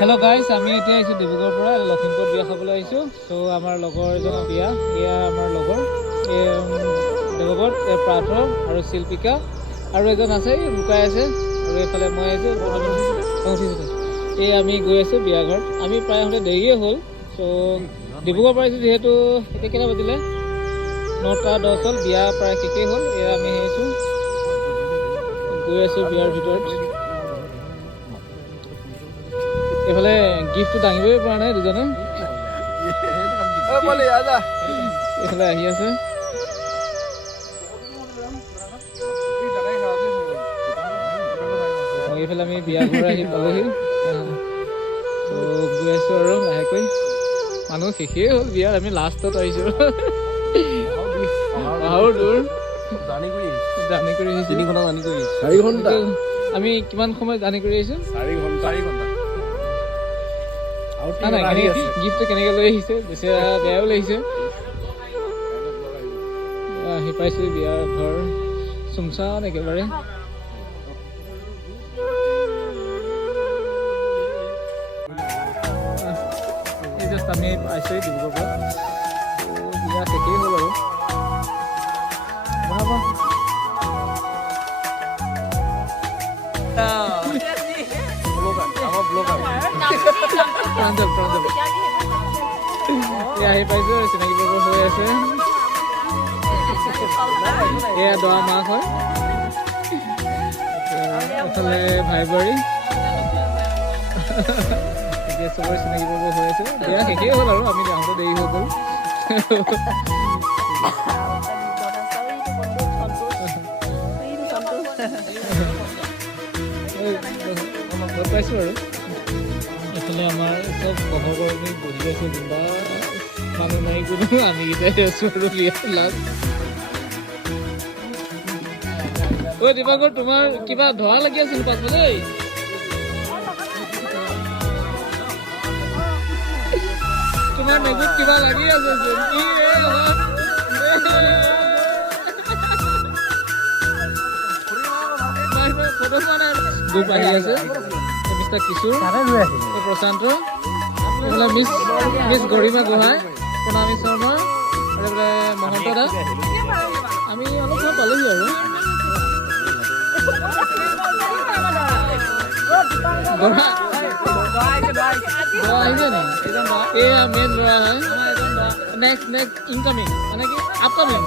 Hello' guys আমি এতিয়া আহিছোঁ ডিব্ৰুগড়ৰ পৰা লখিমপুৰত বিয়া খাবলৈ আহিছোঁ। চ' আমাৰ লগৰ এজনৰ বিয়া, এয়া আমাৰ লগৰ এই প্ৰাৰ্থ আৰু শিল্পিকা। আৰু এজন আছে লুকাই আছে, আৰু এইফালে মই আহিছোঁ উঠিছোঁ এই আমি গৈ আছোঁ বিয়া ঘৰত আমি প্ৰায় আহোঁতে দেৰিয়ে হ'ল চ' ডিব্ৰুগড় আহিছোঁ যিহেতু, এতিয়া কেইটা বাজিলে? নটা, দহ হ'ল, বিয়া প্ৰায় শেষেই হ'ল, এয়া আমি আহিছোঁ। গৈ আছোঁ বিয়াৰ ভিতৰত। এইফালে গিফ্টটো দাঙিবই পৰা নাই দুজনে। এইফালে আহি আছে। এইফালে আমি বিয়া ঘৰ আহি পালোহি। তো গৈ আছোঁ আৰু লাহেকৈ। মানুহ শেষেই হ'ল বিয়াৰ আমি লাষ্টত আহিছোঁ। আহো দূৰ। জানি কৰি আহিছোঁ। তিনি ঘণ্টা জানি কৰি চাৰি ঘণ্টা। আমি কিমান সময় জানি কৰি আহিছোঁ? চাৰি ঘণ্টা। কেনেকৈ গিফ্টটো কেনেকৈ লৈ আহিছে? বেচেৰা বেয়াও লাগিছে। আহি পাইছোঁ বিয়াৰ ঘৰ। চুমচান একেবাৰে। জাষ্ট আমি পাইছোঁ ডিব্ৰুগড়ৰ পৰা। বিয়া শেষেই হ'ল আৰু। বনাব। আমাৰ ব্লগাৰ প্ৰাঞ্জল এয়া আহি পাইছোঁ চিনাকি বাবৰ হৈ আছে এয়া দৰা মাক হয় এতিয়া এফালে ভাই বোৱাৰী এতিয়া চবৰে চিনাকি বাবৰ হৈ আছে বিয়া শেষেই হ'ল আৰু আমি যাওঁতে দেৰি হৈ গ'ল পাইছোঁ আৰু এইফালে আমাৰ চব সহকৰ্মী বহি আছে কোনোবা মানুহ নাই কোনো আমি আছোঁ লাষ্ট ঐ দিবাকৰ তোমাৰ কিবা ধৰা লাগি আছিল পাছফালে তোমাৰ নেগুত কিবা লাগি আছে কি। গ্ৰুপ আহি আছে। এই প্ৰশান্ত এইফালে মিছ মিছ গৰিমা গোহাঁই প্ৰণামী শৰ্মা মহন্ত দা। আমি অলপ সময় পালোহি আৰু। এয়া মেইন দৰা হয়। নেক্সট নেক্সট ইনকামিং মানে কি আপকামিং